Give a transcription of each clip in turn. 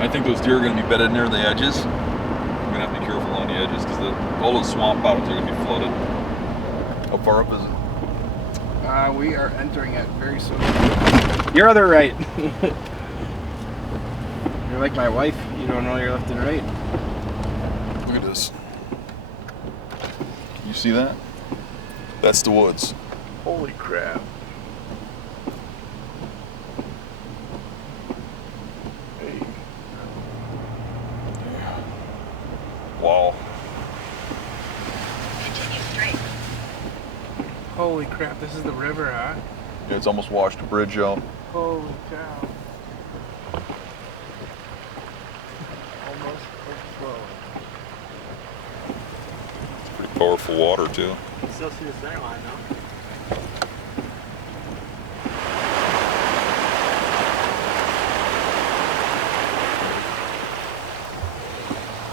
I think those deer are going to be bedded near the edges. We're going to have to be careful on the edges because all those swamp bottoms are going to be flooded. How far up is it? We are entering it very soon. Your other right. You're like my wife. You don't know your left and right. Look at this. You see that? That's the woods. Holy crap. Hey. Yeah. Wow. Continue straight. Holy crap, this is the river, huh? Yeah, it's almost washed the bridge out. Holy cow. Almost overflowing. It's pretty powerful water too. You can still see the center line though.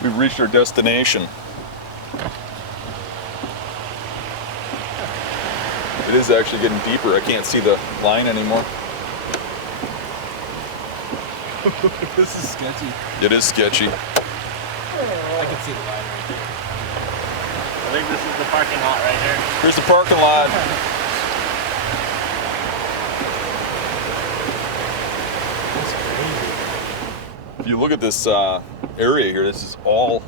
We've reached our destination. It is actually getting deeper. I can't see the line anymore. This is sketchy. It is sketchy. I can see the line right there. I think this is the parking lot right here. Here's the parking lot. That's crazy. If you look at this area here, this is all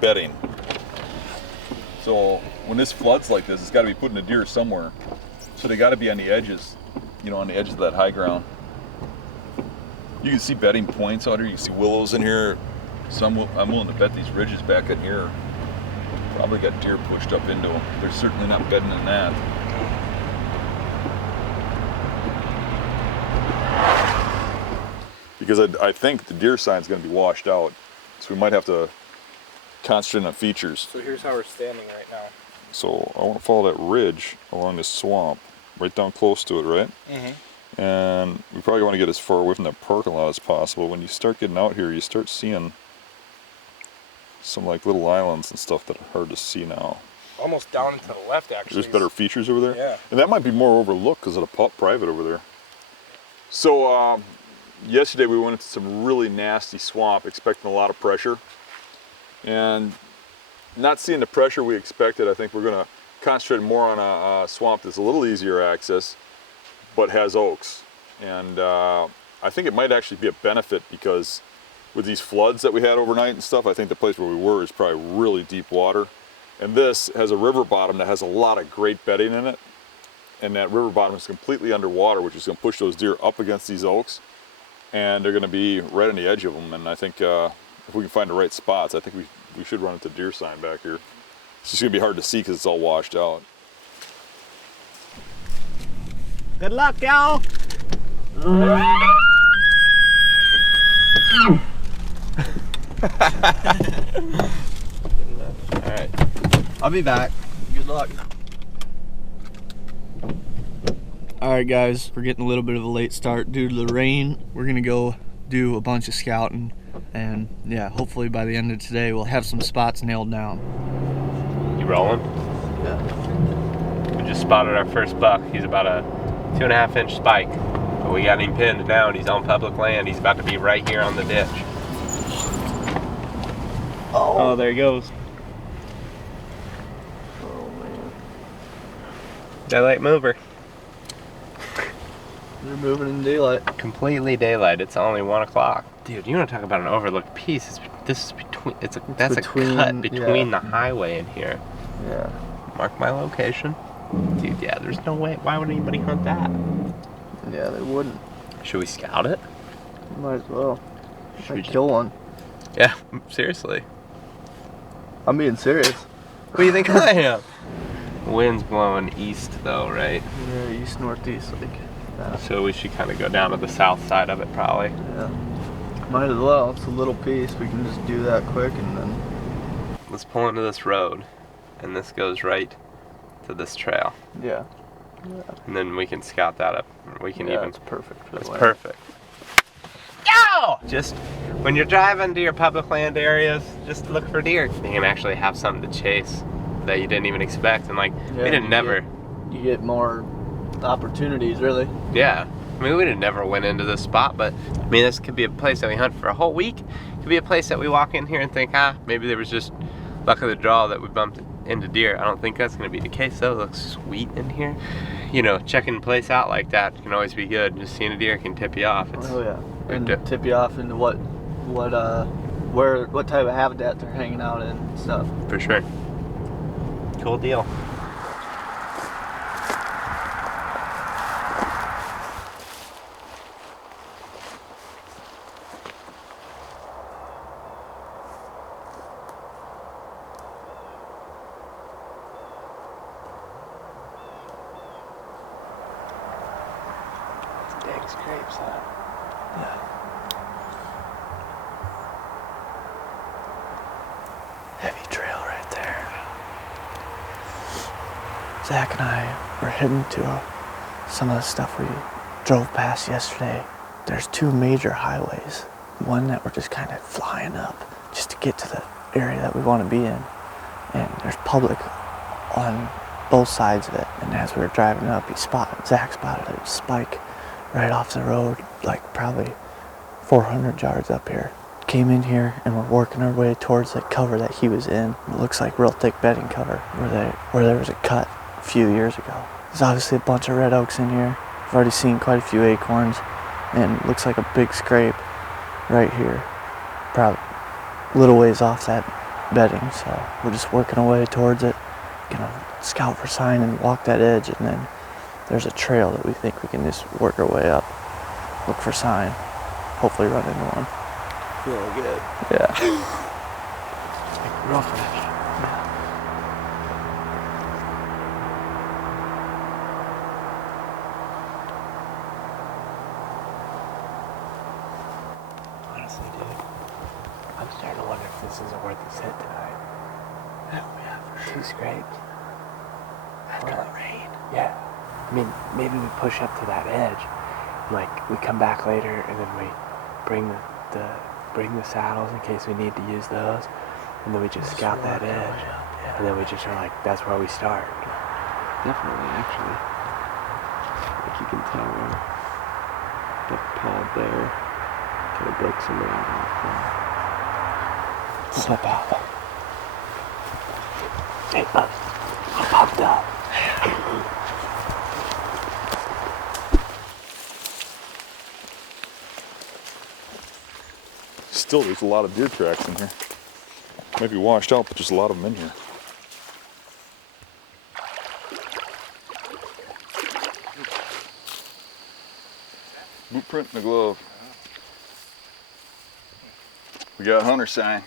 bedding. So when this floods like this, it's got to be putting a deer somewhere. So they got to be on the edges, you know, on the edges of that high ground. You can see bedding points out here. You can see willows in here. I'm willing to bet these ridges back in here probably got deer pushed up into them. They're certainly not bedding in that. Because I think the deer sign's going to be washed out. So we might have to concentrate on features. So here's how we're standing right now. So I want to follow that ridge along this swamp, right down close to it, right? Mm-hmm. And we probably want to get as far away from that parking lot as possible. When you start getting out here, you start seeing some like little islands and stuff that are hard to see now. Almost down and to the left, actually. There's better features over there? Yeah. And that might be more overlooked because of the private over there. So yesterday we went into some really nasty swamp, expecting a lot of pressure. And not seeing the pressure we expected, I think we're going to concentrate more on a swamp that's a little easier access, but has oaks. And I think it might actually be a benefit because with these floods that we had overnight and stuff, I think the place where we were is probably really deep water. And this has a river bottom that has a lot of great bedding in it. And that river bottom is completely underwater, which is going to push those deer up against these oaks. And they're going to be right on the edge of them. And I think if we can find the right spots, I think we should run into deer sign back here. It's just going to be hard to see because it's all washed out. Good luck, y'all. Alright. I'll be back. Good luck. Alright guys, we're getting a little bit of a late start due to the rain. We're gonna go do a bunch of scouting, and yeah, hopefully by the end of today we'll have some spots nailed down. You rolling? Yeah. We just spotted our first buck. He's about a 2.5 inch spike. But we got him pinned down. He's on public land. He's about to be right here on the ditch. Oh, there he goes. Oh man. Daylight mover. They're moving in daylight. Completely daylight. It's only 1 o'clock. Dude, you want to talk about an overlooked piece? This is between. That's between, a cut between yeah. the highway and here. Yeah. Mark my location. Dude, yeah, there's no way. Why would anybody hunt that? Yeah, they wouldn't. Should we scout it? Might as well. Should we I'd kill one. Yeah, seriously. I'm being serious. What do you think I am? Wind's blowing east though, right? Yeah, east northeast like that. So we should kind of go down to the south side of it probably. Yeah. Might as well. It's a little piece. We can just do that quick and then. Let's pull into this road, and this goes right to this trail. Yeah. And then we can scout that up. We can even. It's perfect. For That's the land. perfect. Go! Just when you're driving to your public land areas, just look for deer. You can actually have something to chase that you didn't even expect, and like Yeah, we didn't never. You get more opportunities, really. Yeah, I mean, we'd have never went into this spot, but I mean, this could be a place that we hunt for a whole week. It could be a place that we walk in here and think, maybe there was just luck of the draw that we bumped into deer. I don't think that's gonna be the case though. It looks sweet in here. You know, checking a place out like that can always be good. Just seeing a deer can tip you off. Oh yeah, and tip you off into what type of habitat they're hanging out in and stuff. For sure. Cool deal. Dang scrapes, huh? Yeah. Heavy trail right there. Zach and I were heading to some of the stuff we drove past yesterday. There's two major highways. One that we're just kind of flying up just to get to the area that we want to be in. And there's public on both sides of it. And as we were driving up, Zach spotted a spike right off the road, like probably 400 yards up here. Came in here and we're working our way towards the cover that he was in. It looks like real thick bedding cover where there was a cut a few years ago. There's obviously a bunch of red oaks in here. I've already seen quite a few acorns, and it looks like a big scrape right here. Probably a little ways off that bedding, so we're just working our way towards it. Gonna scout for sign and walk that edge, and then there's a trail that we think we can just work our way up. Look for sign. Hopefully run into one. Really good. Yeah. Real fresh. Honestly, dude, I'm starting to wonder if this is a worth this hit tonight. Oh yeah, for sure. 2 scrapes. After the rain. Yeah. I mean, maybe we push up to that edge, like we come back later and then we bring the saddles in case we need to use those, and then we just scout that edge, and then we just are like, that's where we start. Definitely, actually. Like you can tell where that pod there kind of broke some of that off. Slip out. Hey, I'm pumped up. Still, there's a lot of deer tracks in here. Might be washed out, but there's a lot of them in here. Boot print in the glove. We got hunter sign.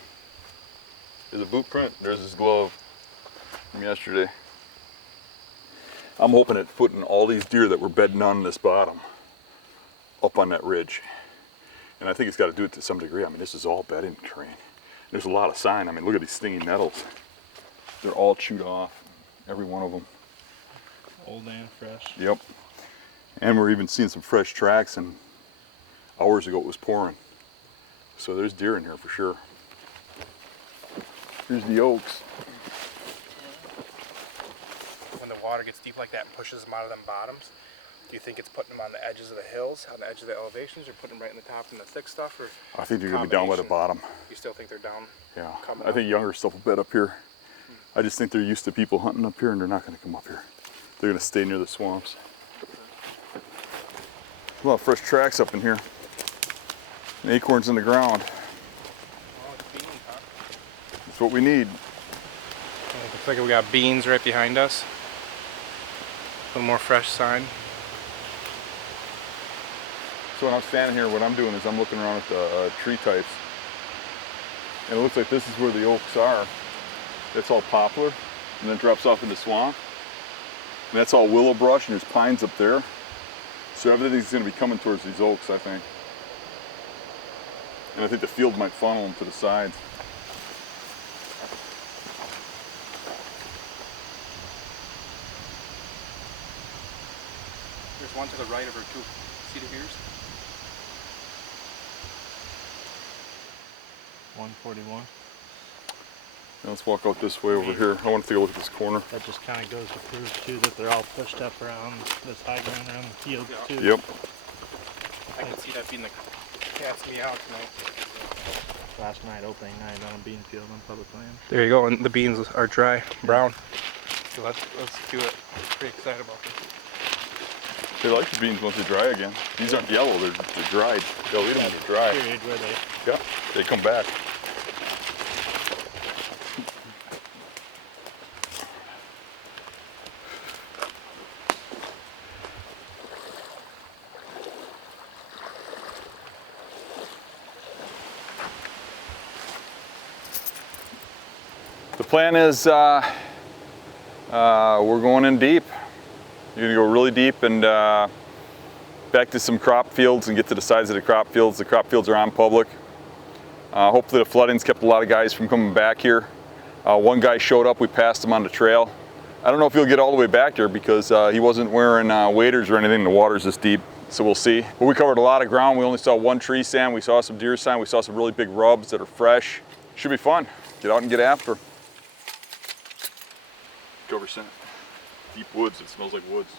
There's a boot print. There's his glove from yesterday. I'm hoping at putting all these deer that were bedding on this bottom up on that ridge. And I think it's got to do it to some degree. I mean, this is all bedding terrain. There's a lot of sign. I mean, look at these stinging nettles. They're all chewed off, every one of them. Old and fresh. Yep. And we're even seeing some fresh tracks, and hours ago it was pouring. So there's deer in here for sure. Here's the oaks. When the water gets deep like that and pushes them out of them bottoms, do you think it's putting them on the edges of the hills, on the edge of the elevations, or putting them right in the top in the thick stuff? Or I think they're going to be down by the bottom. You still think they're down? Yeah. Coming I think younger stuff will bed up here. I just think they're used to people hunting up here, and they're not going to come up here. They're going to stay near the swamps. A lot of fresh tracks up in here. And acorns in the ground. Oh, it's beans, huh? That's what we need. Looks like we got beans right behind us. A little more fresh sign. So when I'm standing here, what I'm doing is I'm looking around at the tree types. And it looks like this is where the oaks are. That's all poplar, and then drops off into swamp. And that's all willow brush, and there's pines up there. So everything's going to be coming towards these oaks, I think. And I think the field might funnel them to the sides. There's one to the right of her too. See the ears? 141. Now let's walk out this way over here. I want to take a look at this corner. That just kind of goes to prove too that they're all pushed up around this high ground around the field too. Yep. can't see that being the cat's meow tonight. Last night, opening night on a bean field on public land. There you go, and the beans are dry, brown. So let's do it. Pretty excited about this. They like the beans once they dry again. These aren't yellow, they're dried. They'll eat them when they're dry. Period where they Yeah, they come back. The plan is we're going in deep. You're gonna go really deep and back to some crop fields and get to the sides of the crop fields. The crop fields are on public. Hopefully the flooding's kept a lot of guys from coming back here. One guy showed up, we passed him on the trail. I don't know if he'll get all the way back there because he wasn't wearing waders or anything. The water's this deep, so we'll see. But we covered a lot of ground. We only saw one tree stand. We saw some deer sign. We saw some really big rubs that are fresh. Should be fun. Get out and get after. Cover scent. Deep woods, it smells like woods.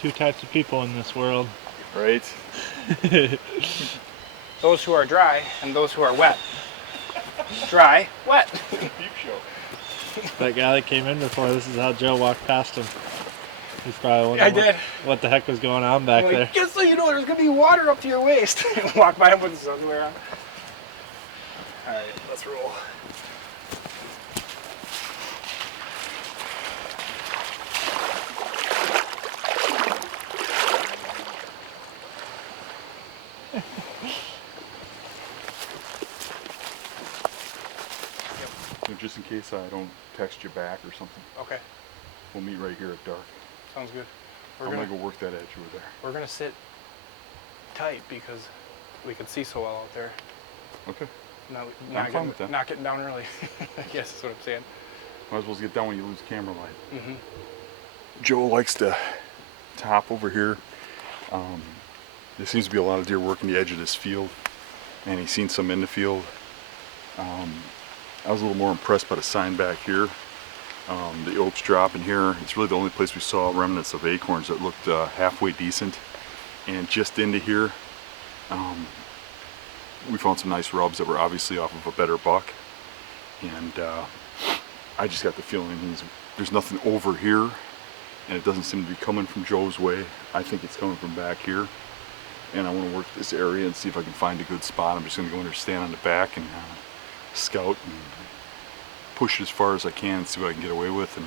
two types of people in this world. Right? Those who are dry and those who are wet. Dry, wet. Peep show. That guy that came in before, this is how Joe walked past him. He's probably wondering what the heck was going on back there. Just so you know, there's gonna be water up to your waist. Walk by him with his underwear on. All right, let's roll. Just in case I don't text you back or something, Okay, we'll meet right here at dark. sounds good. I'm gonna go work that edge over there. We're gonna sit tight because we can see so well out there. Okay. Not fine with that. Not getting down early. Yes, that's what I'm saying. Might as well get down when you lose camera light. Mm-hmm. Joe likes to hop over here. There seems to be a lot of deer working the edge of this field, and he's seen some in the field. I was a little more impressed by the sign back here. The oaks dropping here. It's really the only place we saw remnants of acorns that looked halfway decent. And just into here, we found some nice rubs that were obviously off of a better buck. And I just got the feeling there's nothing over here, and it doesn't seem to be coming from Joe's way. I think it's coming from back here. And I want to work this area and see if I can find a good spot. I'm just going to go in there, stand on the back, and scout and push it as far as I can, see what I can get away with, and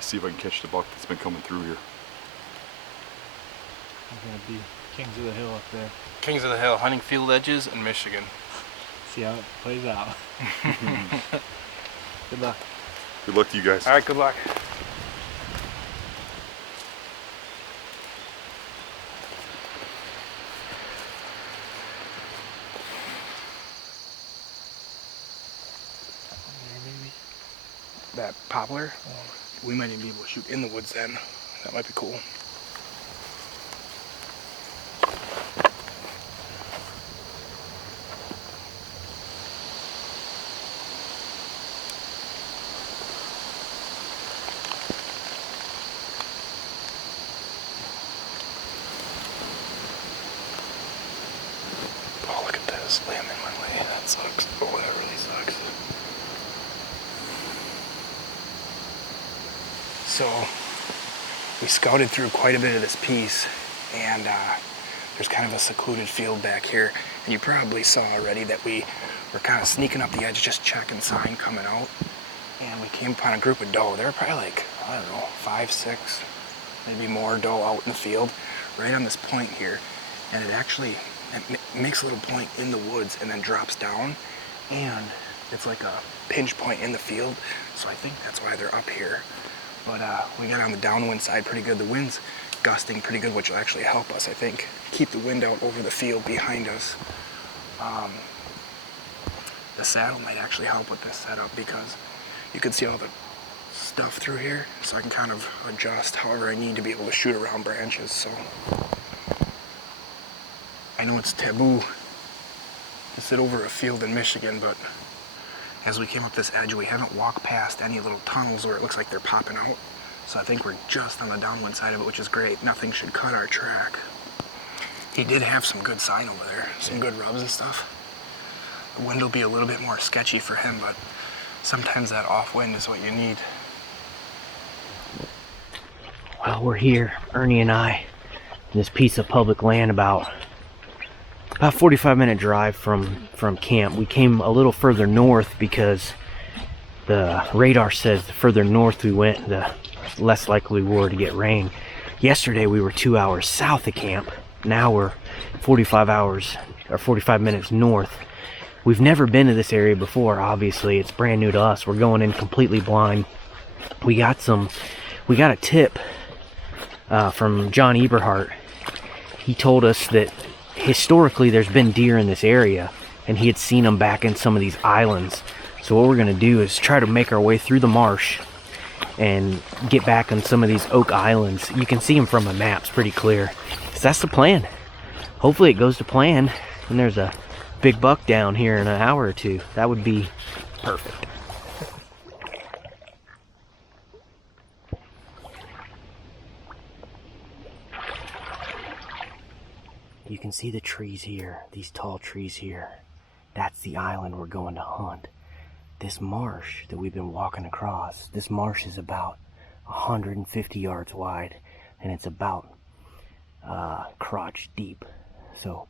see if I can catch the buck that's been coming through here. I'm gonna be kings of the hill up there. Kings of the Hill, hunting field edges in Michigan. See how it plays out. Good luck. Good luck to you guys. All right, good luck. That poplar, we might even be able to shoot in the woods then. That might be cool. Oh, look at this. Lamb in my way. That sucks. Oh, that really sucks. So we scouted through quite a bit of this piece, and there's kind of a secluded field back here, and you probably saw already that we were kind of sneaking up the edge, just checking sign coming out, and we came upon a group of doe. There were probably like, I don't know, 5, 6, maybe more doe out in the field, right on this point here, and it makes a little point in the woods and then drops down, and it's like a pinch point in the field, so I think that's why they're up here. But we got on the downwind side pretty good. The wind's gusting pretty good, which will actually help us, I think, keep the wind out over the field behind us. The saddle might actually help with this setup because you can see all the stuff through here, so I can kind of adjust however I need to be able to shoot around branches. So I know it's taboo to sit over a field in Michigan, but as we came up this edge, we haven't walked past any little tunnels where it looks like they're popping out. So I think we're just on the downwind side of it, which is great. Nothing should cut our track. He did have some good sign over there, some good rubs and stuff. The wind will be a little bit more sketchy for him, but sometimes that off wind is what you need. Well, we're here, Ernie and I, in this piece of public land about 45-minute drive from camp. We came a little further north because the radar says the further north we went, the less likely we were to get rain. Yesterday we were 2 hours south of camp. Now we're 45 minutes north. We've never been to this area before, obviously. It's brand new to us. We're going in completely blind. We got a tip from John Eberhardt. He told us that historically there's been deer in this area, and he had seen them back in some of these islands. So what we're going to do is try to make our way through the marsh and get back on some of these oak islands. You can see them from a map, it's pretty clear. So that's the plan. Hopefully it goes to plan and there's a big buck down here in an hour or two. That would be perfect. You can see the trees here, these tall trees here. That's the island we're going to hunt. This marsh that we've been walking across, this marsh is about 150 yards wide, and it's about crotch deep. So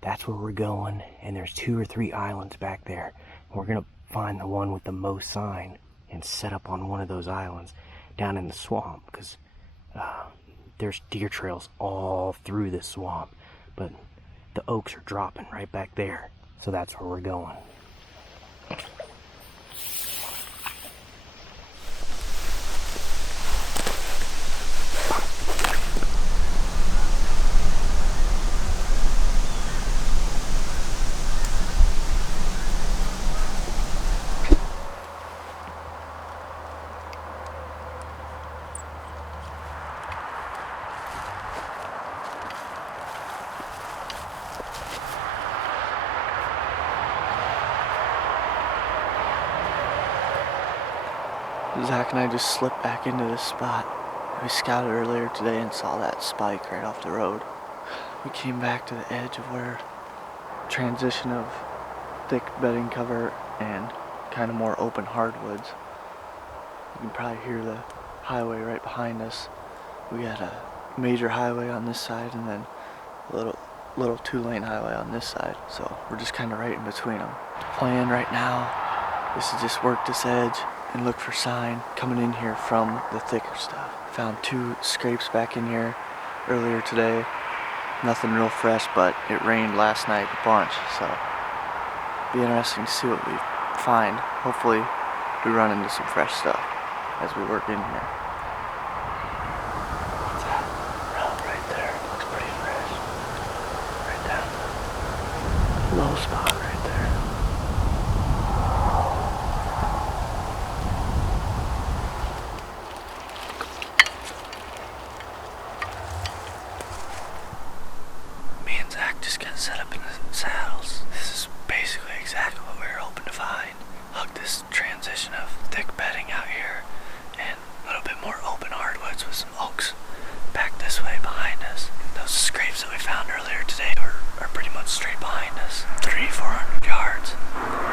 that's where we're going, and there's 2 or 3 islands back there. We're gonna find the one with the most sign and set up on one of those islands down in the swamp, because there's deer trails all through this swamp, but the oaks are dropping right back there. So that's where we're going. Zach and I just slipped back into this spot. We scouted earlier today and saw that spike right off the road. We came back to the edge of where transition of thick bedding cover and kind of more open hardwoods. You can probably hear the highway right behind us. We got a major highway on this side and then a little 2-lane highway on this side. So we're just kind of right in between them. The plan right now is to just work this edge and look for sign coming in here from the thicker stuff. Found 2 scrapes back in here earlier today. Nothing real fresh, but it rained last night a bunch, so be interesting to see what we find. Hopefully we run into some fresh stuff as we work in here. What's that? Round right there. Looks pretty fresh. Right down the low spot right there. Set up in the saddles. This is basically exactly what we were hoping to find. Look, this transition of thick bedding out here and a little bit more open hardwoods with some oaks back this way behind us. Those scrapes that we found earlier today are pretty much straight behind us. 300-400 yards.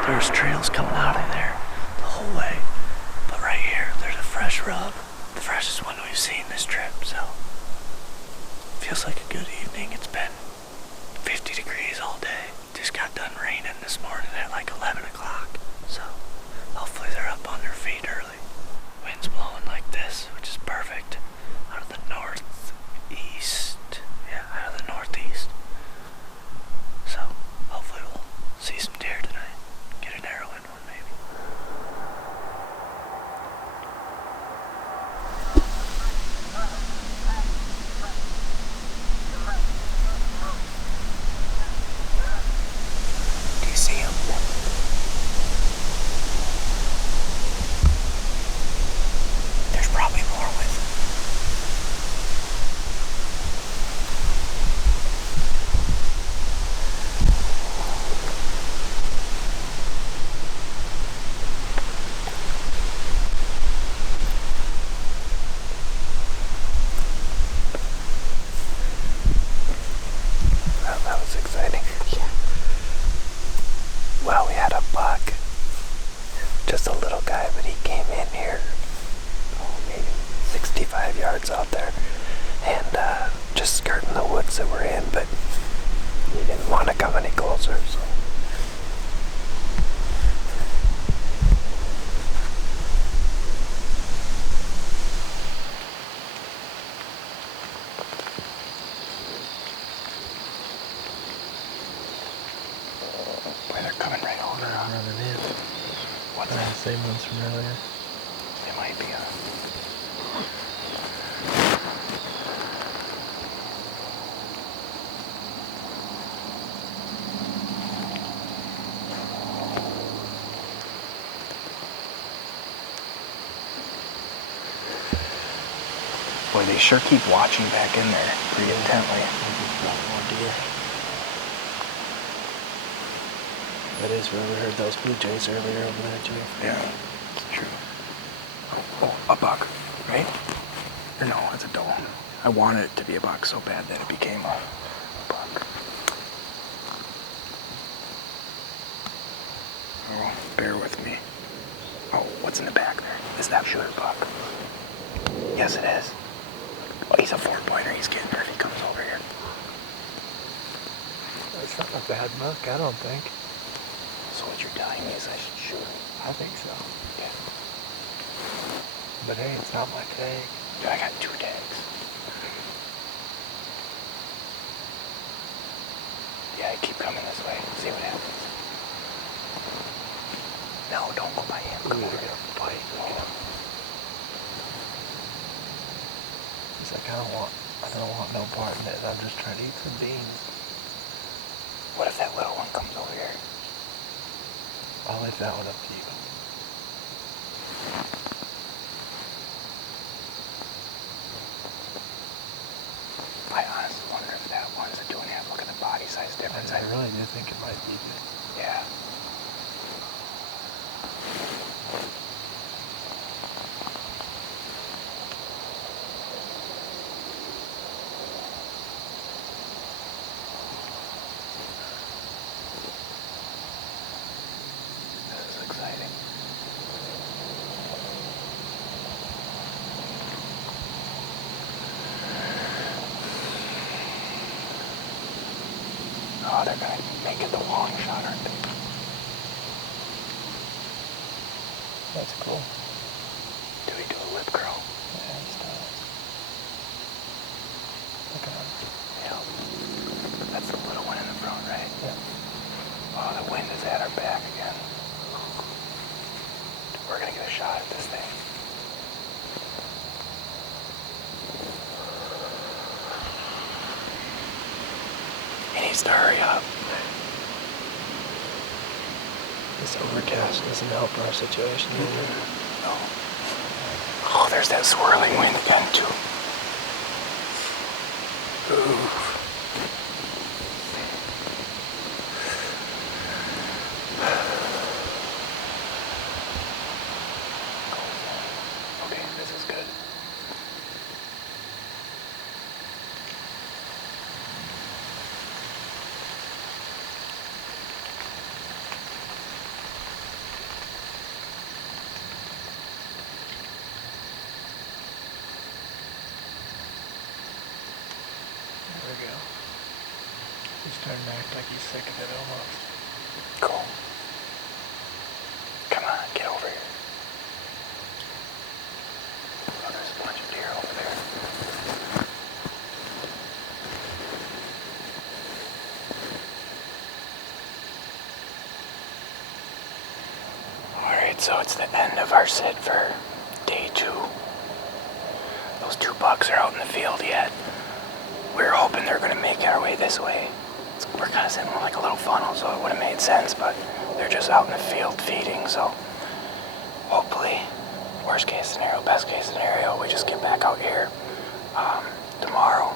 There's trails coming out in there the whole way. But right here, there's a fresh rub. The freshest one we've seen this trip, so feels like a good evening. It's been 50 degrees all day. Just got done raining this morning at like 11 o'clock. So hopefully they're up on their feet early. Wind's blowing like this, which is perfect. Out of the northeast. Yeah, out of the northeast. So hopefully we'll see some deer tonight. Get an arrow in one maybe. woods out there, and just skirting the woods that we're in, but we didn't want to come any closer, so. Boy, they're coming right over. They're running in. What's They're that? the same ones from earlier. They might be Boy, they sure keep watching back in there pretty intently. More deer. That is where we heard those blue jays earlier over there too. Yeah, it's true. Oh, a buck, right? Or no, it's a doe. I wanted it to be a buck so bad that it became a buck. Oh, bear with me. Oh, what's in the back there? Is that sure a buck? Yes, it is. Oh, he's a 4-pointer. He's getting her if he comes over here. That's not a bad buck, I don't think. So what you're telling me is I should shoot him? I think so. Yeah. But hey, it's not my tag. Dude, I got 2 tags. Yeah, keep coming this way. See what happens. No, don't go by him. Come over here. Buddy, look at him. He's like, I don't want no part in it. I'm just trying to eat some beans. What if that little one comes over here? I'll leave that one up to you. I honestly wonder if that one's a 2.5. Look at the body size difference. I really do think it might be good. Yeah. This is exciting. Oh, they're gonna make it the long shot, aren't they? That's cool. Do we do a lip curl? Yeah, it's nice. Look at him. Yeah. That's the little one in the front, right? Yeah. Oh, the wind is at our back again. We're gonna get a shot at this thing. He needs to hurry up. This overcast doesn't help our situation either. No. Oh, there's that swirling wind again, too. Ooh. Okay, this is good. There we go. He's starting to act like he's sick of it almost. Cool. Come on, get over here. Oh, there's a bunch of deer over there. Alright, so it's the end of our sit for day 2. Those 2 bucks are out in the field yet. We were hoping they were going to make our way this way. We're kind of sitting in like a little funnel, so it would have made sense, but they're just out in the field feeding, so hopefully, worst case scenario, best case scenario, we just get back out here tomorrow,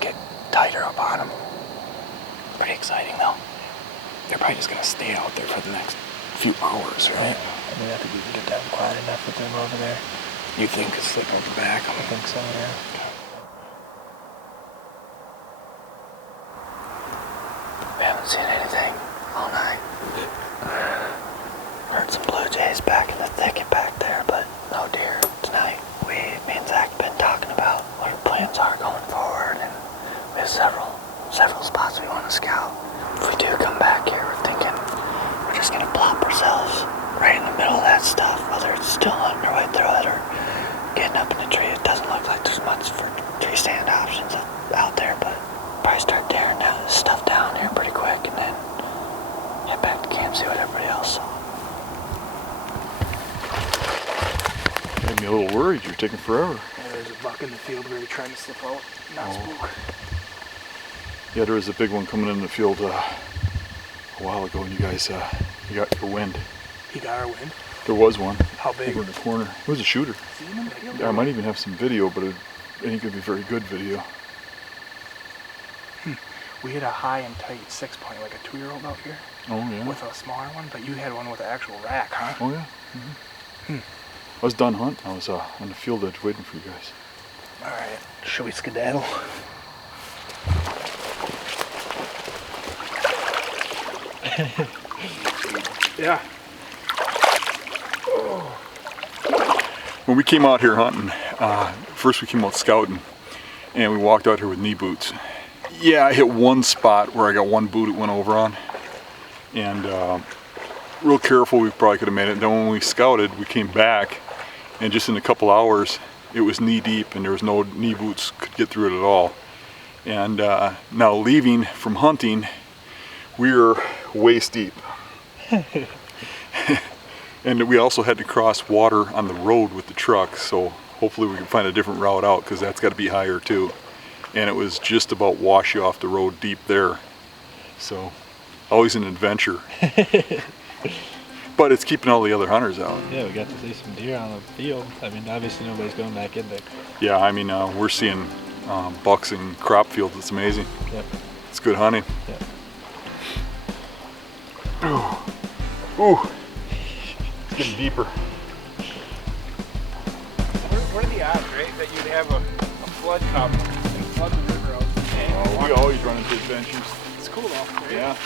get tighter up on them. Pretty exciting though. They're probably just going to stay out there for the next few hours, right? I mean, I think we can get down quiet enough with them over there. You think it's slip out the back? I think so, yeah. We haven't seen anything all night. Heard some blue jays back in the thicket back there, but no deer tonight. Me and Zach been talking stand options out there, but probably start tearing down this stuff down here pretty quick and then head back to camp, see what everybody else saw. Made me a little worried. You're taking forever. Yeah, there's a buck in the field really trying to slip out. Not spook. Yeah, there was a big one coming in the field a while ago, and you guys, you got your wind. He got our wind. There was one. How big? Over in the corner. It was a shooter. Seen him in the field? Yeah, I might even have some video, but I think it would be very good video. We had a high and tight 6-point, like a 2-year-old out here. Oh yeah. With a smaller one, but you had one with an actual rack, huh? Oh yeah. I was done hunting. I was on the field edge waiting for you guys. All right. Should we skedaddle? Yeah. When we came out here hunting, first we came out scouting, and we walked out here with knee boots. Yeah, I hit one spot where I got one boot it went over on, and real careful, we probably could have made it. Then when we scouted, we came back, and just in a couple hours, it was knee deep, and there was no knee boots could get through it at all. And now leaving from hunting, we were waist deep. And we also had to cross water on the road with the truck, so hopefully we can find a different route out, because that's got to be higher too. And it was just about wash you off the road deep there. So always an adventure. But it's keeping all the other hunters out. Yeah, we got to see some deer on the field. I mean, obviously nobody's going back in there. Yeah, I mean, we're seeing bucks in crop fields. It's amazing. Yep. It's good hunting. Yep. Ooh. It's getting deeper. What are the odds, right, that you'd have a flood come and flood the river out? We always run into adventures. It's cool though, right? Yeah.